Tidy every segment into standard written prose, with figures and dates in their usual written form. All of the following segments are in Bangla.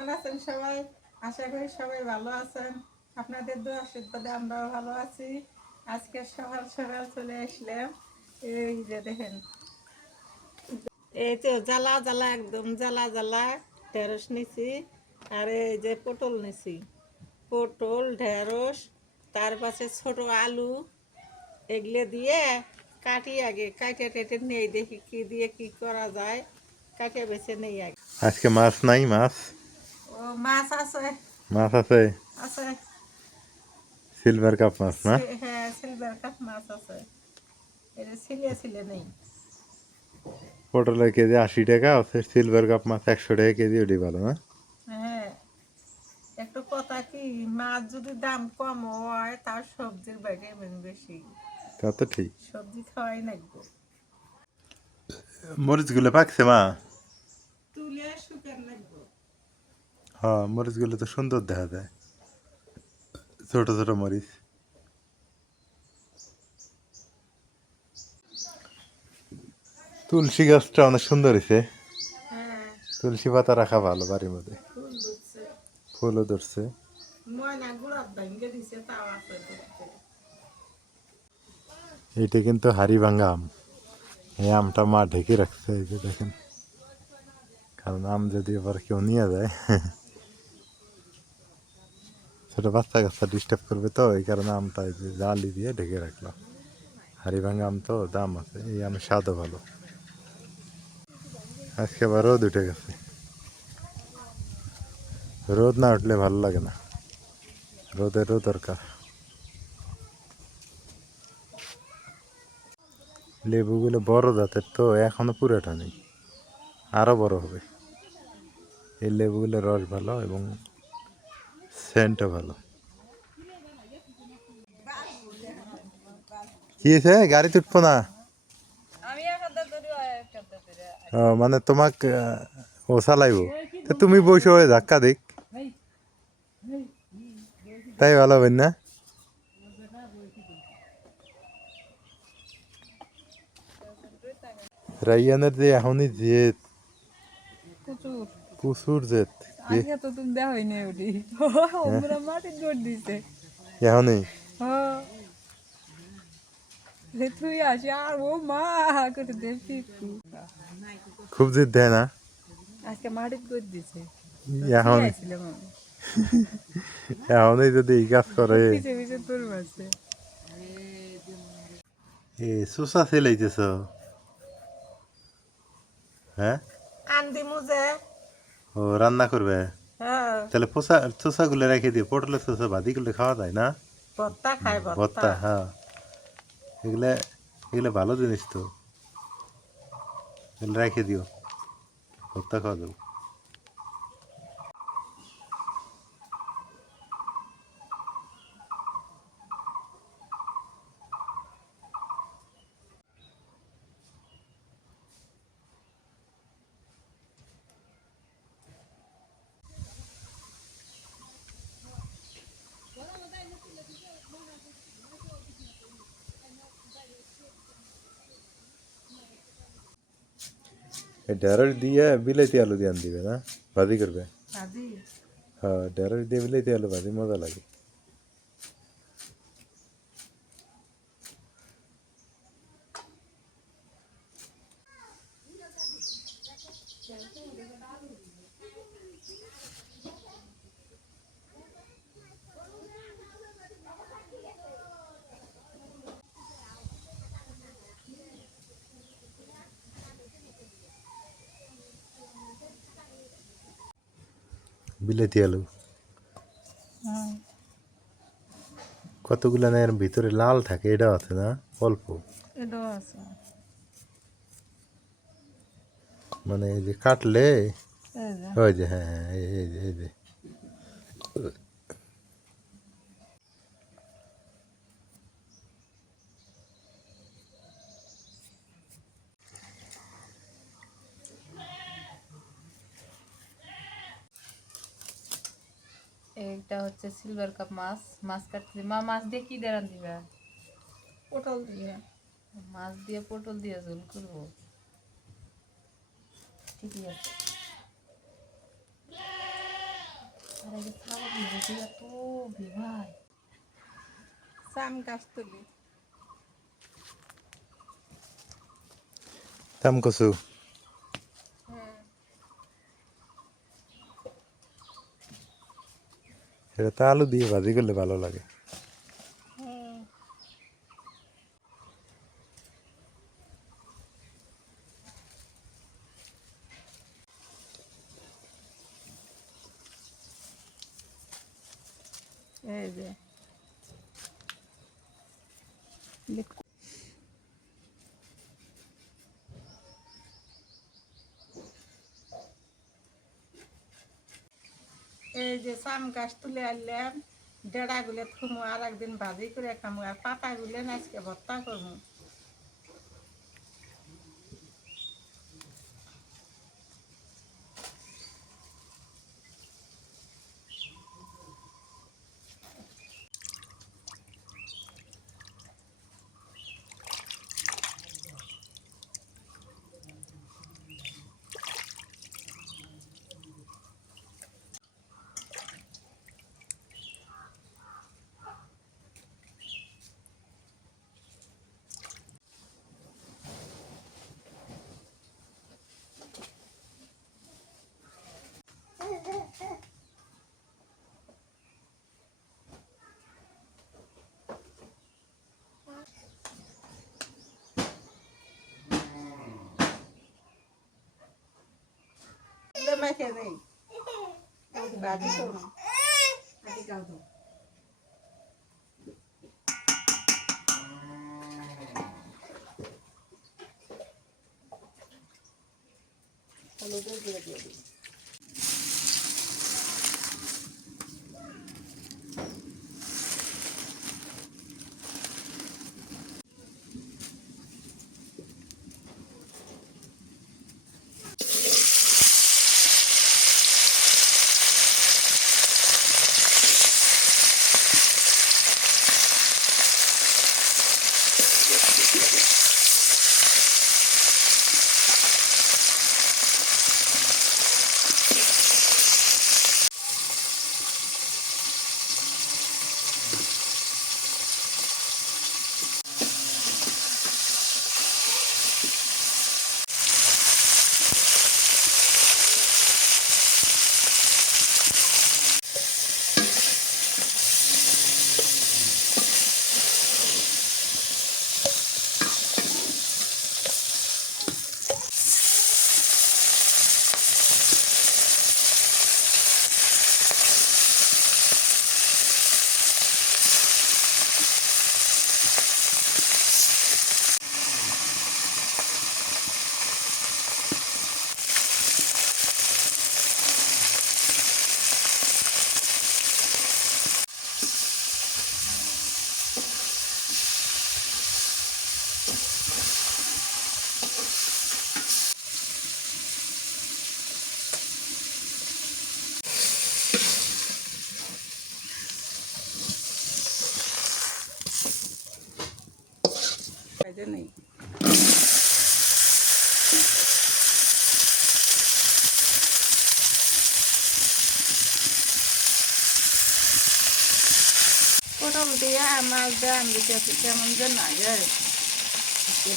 কেমন আছেন সবাই? আশা করি সবাই ভালো আছেন। আপনাদের দোয়া আশীর্বাদে আমরাও ভালো আছি। আজকে সকাল সকাল চলে আসলাম। এই যে দেখেন, এই তো জ্বালা জ্বালা, একদম জ্বালা জ্বালা ঢেঁড়স নিছি। আর এই যে পটল নিছি, পটল ঢেঁড়স, তার পাশে ছোট আলু, এগুলো দিয়ে কাটি আগে কাটে টেটে নেই, দেখি কি দিয়ে কি করা যায়। কাটে বেছে নেই আগে। আজকে মাছ নাই মাছ ও মাছ আছে, মাছ আছে আছে। সিলভার কাপ মাছ না হ্যাঁ, সিলভার কাপ মাছ আছে। এটা ছিলে ছিলে নেই। পটলের কেজি 80 টাকা আছে সিলভার কাপ মাছ 100 টাকা কেজি ওটাই ভালো না হ্যাঁ, একটু কথা কি, মাছ যদি দাম কম হয় তার সবজির ভিটামিন বেশি। তা তো ঠিক সবজি খাওয়াই লাগবো। মরিচগুলো পাকছে মা তুলে শুকান লাগবো। হ্যাঁ মরিচগুলো তো সুন্দর দেখা যায় ছোট ছোট মরিচ তুলসী গাছটা অনেক সুন্দর হয়েছে হ্যাঁ, তুলসী পাতা রাখা ভালো বাড়ির মধ্যে ফুল ধরছে। ফুলও ধরছে ময়না গুড়ার ভাঙ্গে দিছে, তাও আছে ধরতে। এইটা কিন্তু হাড়িভাঙ্গা আম এই আমটা মা ঢেকে রাখছে এই যে দেখেন কারণ আম যদি এবার কেউ নিয়ে যায় ছোট বাচ্চা কাচ্চা ডিস্টার্ব করবে তো এই কারণে আমটা এই যে জালি দিয়ে ঢেকে রাখলাম হাড়িভাঙ্গা আম তো দাম আছে এই আমের স্বাদও ভালো আজকে আবার রোদ উঠে গেছে রোদ না উঠলে ভালো লাগে না রোদেরও দরকার লেবুগুলো বড় জাতের তো এখনো পুরোটা নেই আরো বড় হবে এই লেবুগুলোর রস ভালো এবং সেন্টও ভালো কি হয়েছে গাড়ি উঠবো না মানে তোমাকে ও চালাইবো তো তুমি বসে হয়ে ধাক্কা দিক তাই ভালো হবে না রাইয়ানের যে এখনই জেদ প্রচুর। প্রচুর জেদ আজকে তো তুমি দেখাই নাই ওটি। ওমরা মাটি জোর দিছে। এখনই হ্যাঁ, যে তুই আসি আর ও মা করে দেখি একটু। খুব জেদ দেয় না আজকে মাটি জোর দিছে। এখন আইছিলাম আমি। এখনই যদি এই কাজ করে পিছে পিছে তোর মারছে। এ সুসা ফেলাইতেছ হ্যাঁ আন্দি মুজে। ও রান্না করবে হ্যাঁ, তাহলে চোষাগুলো রেখে দিও পটলের চোষা ভাদিগুলো খাওয়া যায় না ভর্তা খায় ভর্তা। ভর্তা হ্যাঁ এগুলা এগুলো ভালো জিনিস তো এগুলো রেখে দিও ভর্তা খাওয়া যাবে ঢেঁড়স দিয়ে বিলাইতি আলু দিয়ে দিবে না ভাজি করবে ভাজি। হ্যাঁ ঢেঁড়স দিয়ে বিলাইতি আলু ভাজি মজা লাগে বিলাইতি আলু হুম, কতগুলো না এর ভিতরে লাল থাকে এটাও আছে না অল্প এটাও আছে। মানে এই যে কাটলে এই যে। ওই যে হ্যাঁ হ্যাঁ এই যে এইটা হচ্ছে সিলভার কাপ মাছ মাছ কাটতে মা মাছ দিয়ে কি দিয়ে রান্ধিবা পটল দিয়ে। মাছ দিয়ে পটল দিয়ে ঝোল করবো ঠিকই আছে আর এই যে ছাগল ভিজে এত ভিভায়। চাম গাছ তুলি। চাম কচু এটা তো আলু দিয়ে ভাজি করলে ভালো লাগে। এই যে এই যে চাম গাছ তুলে আনলাম, ডেড়া গুলে থুমো, আর একদিন ভাজি করে খামো, আর পাতা গুলে আজকে ভর্তা করবো। মেখে নেই ভাজি করবো। হলুদের গুঁড়ো দিয়ে দিই। ভেজে নেই। পটল দিয়ে মাছ দিয়ে দিতেছি, কেমন যেন আগে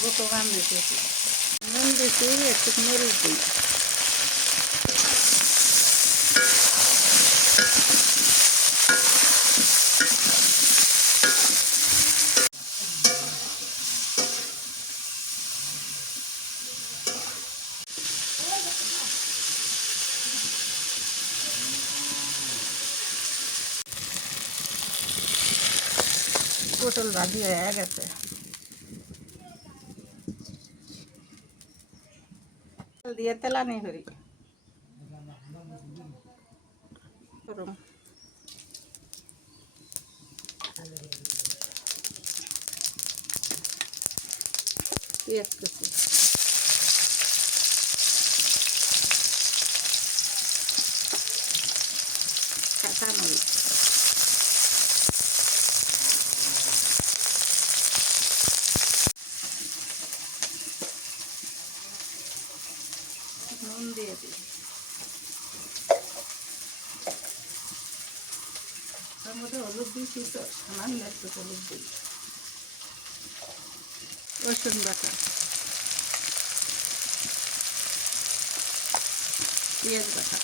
প্রথম দিতেছি। নুন দিছি, একটু মরিচ দিই। পটল ভাজি হয়ে গেছে, তেল দিয়ে তেলানি করি করুন। পেঁয়াজ কুচি, কাঁচা মরিচ, নুন দিয়ে দিই। হলুদ দিচ্ছি তো সামান্য একটু হলুদ দিই, রসুন বাটা, পেঁয়াজ বাটা,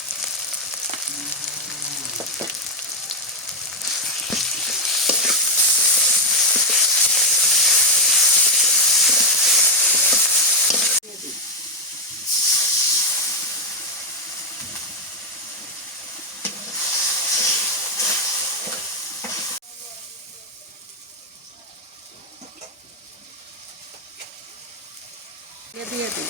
দিয়ে দিই। দিয়ে দিই।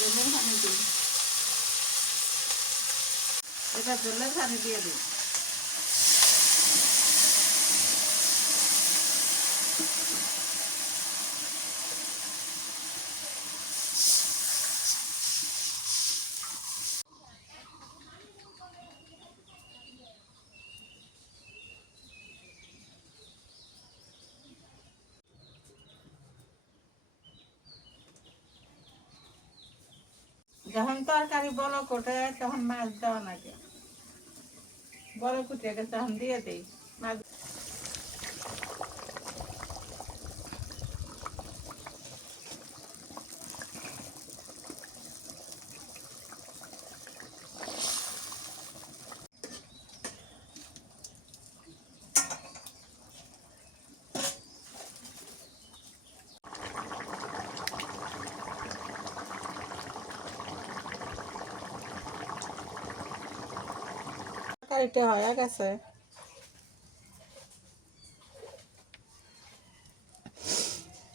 জলের পানি দিই, এবার জলের পানি দিয়ে দিই। যখন তরকারি বড় কোটে তখন মাছ দেওয়া লাগে, বড় কুটে গেছে তখন দিয়ে দিই মাছ। তরকারিটা হয়ে গেছে,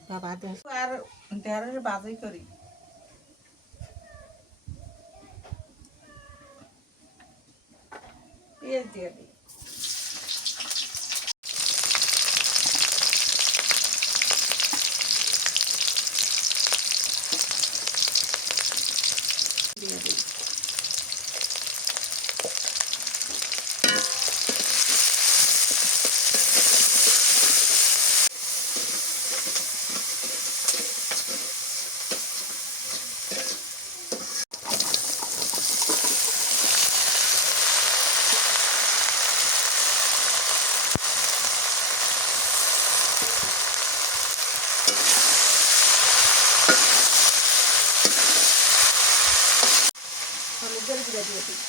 বাবা আর ঢেঁড়স ভাজি করি। পেঁয়াজ দিয়ে দিই, দিয়ে দিই। হলুদের গুঁড়া দিয়ে দিই,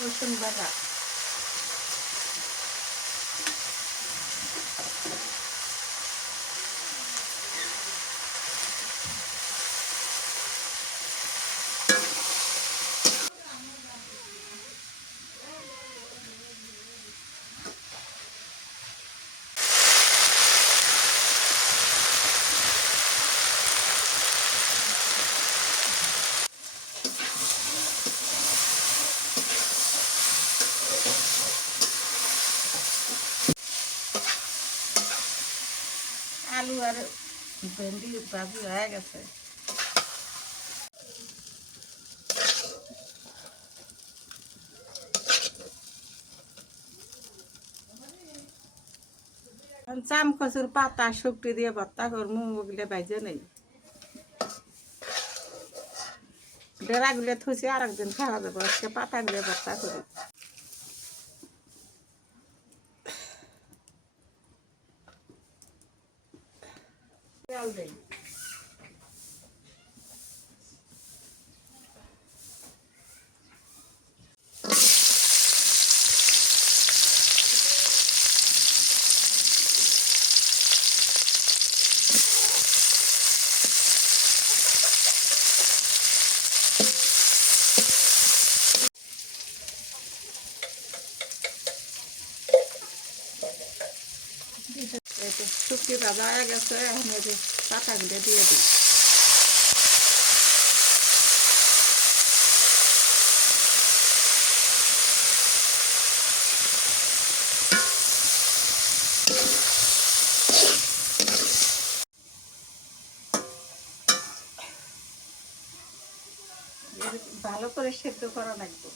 রসুন বাটা, আলু আর ভেন্ডি ভাজি হয়ে গেছে। চাম কচুর পাতা শুকটি দিয়ে ভর্তা করবো, ওগুলো বাইজে নেই, ডেরাগুলো থুসি আর একদিন খাওয়া যাবো, আজকে পাতাগুলো ভর্তা করি। তেল দিই, শুকটি ভাজা হয়ে গেছে, এখন এই যে পাতাগুলো দিয়ে দিই। ভালো করে সেদ্ধ করা লাগবে।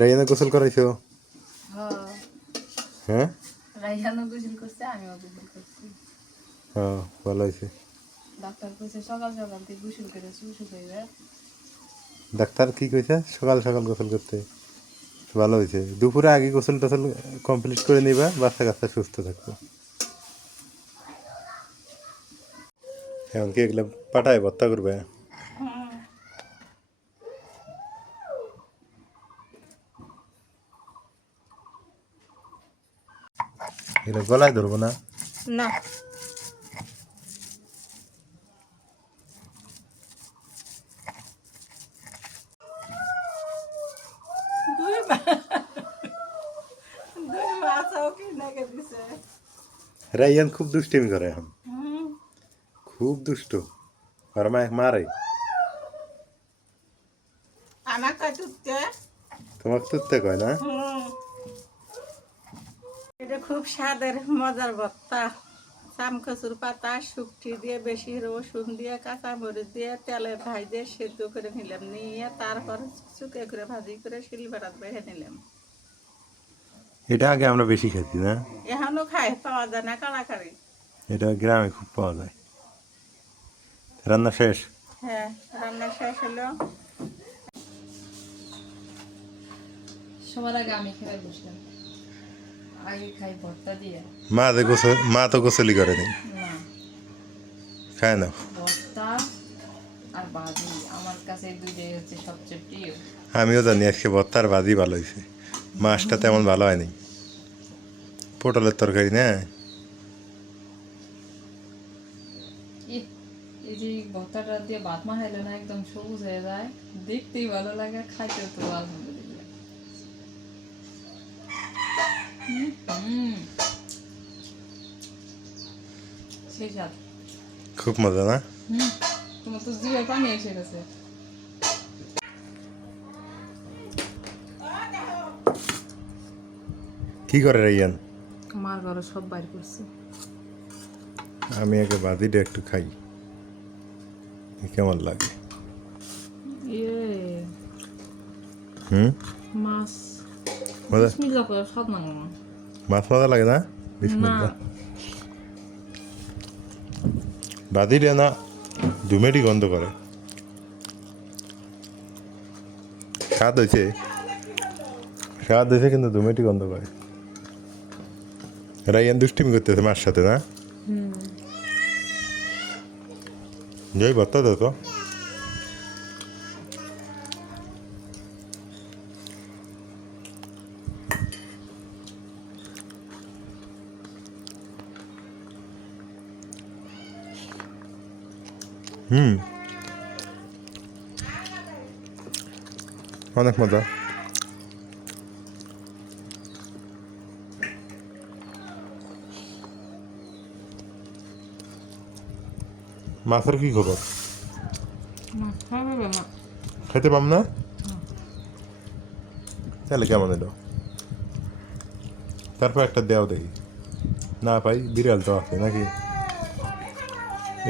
রাইয়ানে গোসল করাইছো? হ্যাঁ রাইহানও গোসল করছে, আমিও গোসল করছি। হ্যাঁ ভালো হয়েছে। ডাক্তার কইছে সকাল সকাল তুই গোসল করে চুল শুকাইবে। ডাক্তার কি কইছে সকাল সকাল গোসল করতে? ভালো হয়েছে। দুপুরে আগে গোসল টোসল কমপ্লিট করে নিবা, বাচ্চা কাচ্চা সুস্থ থাকবে। এখন কি এগুলো পাঠায় ভর্তা করবে? এগুলো গলায় ধরবো না? না, দুই মাছও কিনে দিছে। রাইয়ান খুব দুষ্টিমি করে এখন, খুব দুষ্ট। আর মারে আমাকে তুলতে। তোমাকে তুলতে কয় না? এটা খুব স্বাদের মজার ভর্তা। চামকচুর পাতা শুকটি দিয়ে, বেশি রসুন দিয়ে, কাঁচামরিচ দিয়ে তেলে ভাজে সেদ্ধ করে নিলাম, নিয়ে তারপর শুকে করে ভাজি করে শিলবাটাত বেড়ে নিলাম। এটা আগে আমরা বেশি খেতি না, এখনো খাই, পাওয়া যায় না কাড়াকাড়ি। এটা গ্রামে খুব পাওয়া যায়। রান্না শেষ? হ্যাঁ, রান্না শেষ হলো। সবার আগে আমি খেয়ে বসলাম, আগে খাই ভর্তা দিয়ে। মা তো গোসলই করেনি, না, খায় না। ভর্তা আর ভাজি আমার কাছে এই দুইটাই হচ্ছে সবচেয়ে প্রিয়। আমিও জানি আজকে ভর্তার ভাজি ভালো হয়েছে, মাছটা তেমন ভালো হয়নি। পটলের তরকারি না? এই যে ভর্তাটা দিয়ে ভাত মাখাইলে না একদম সবুজ হয়ে যায়, দেখতেই ভালো লাগে, খাইতেও তো আলহামদুলিল্লাহ। সেই স্বাদ। খুব মজা না? তোমার তো জিভে পানি এসে গেছে। কি করে রাইয়ান? মার ঘরে সব বাইর করছে। আমি আগে ভাজিটা একটু খাই, কেমন লাগে। ইয়ে মাছ মজা? বিসমিল্লাহ করে স্বাদ না মামা। মাছ মজা লাগে না? বিসমিল্লাহ। ভাজিটা না ধুমেটি গন্ধ করে। স্বাদ হয়েছে, স্বাদ হয়েছে, কিন্তু ধুমেটি গন্ধ করে। রাইয়ান দুষ্টিমি করতেছে মার সাথে না? জয় ভর্তা দাও তো। অনেক মজা। মাছের কি খবর? খেতে পাম না? তাহলে কেমন এলো? তারপর একটা দেও দেখি, না পাই বিড়াল তো আছে নাকি?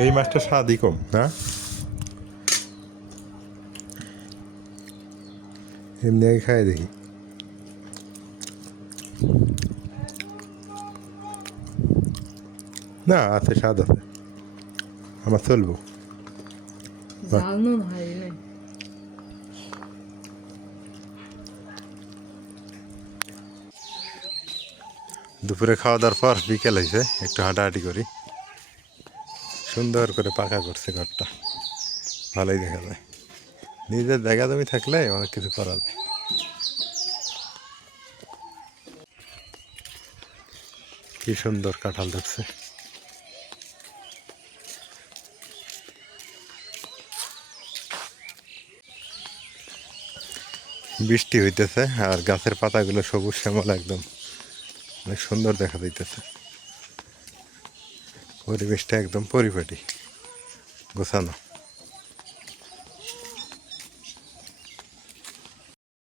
এই মাছটা স্বাদই কম না? এমনি আগে খাই দেখি। না আছে, স্বাদ আছে, আমার চলবো। ঝাল নুন হয় না। দুপুরে খাওয়া দাওয়ার পর বিকেল হয়েছে, একটু হাঁটাহাঁটি করি। সুন্দর করে পাকা করছে ঘরটা, ভালোই দেখা যায়। নিজের জায়গা জমি থাকলে অনেক কিছু করা যায়। কি সুন্দর কাঁঠাল ধরছে। বৃষ্টি হইতেছে আর গাছের পাতাগুলো সবুজ শ্যামল একদম অনেক সুন্দর দেখা যাইতেছে। পরিবেশটা একদম পরিপাটি গোছানো।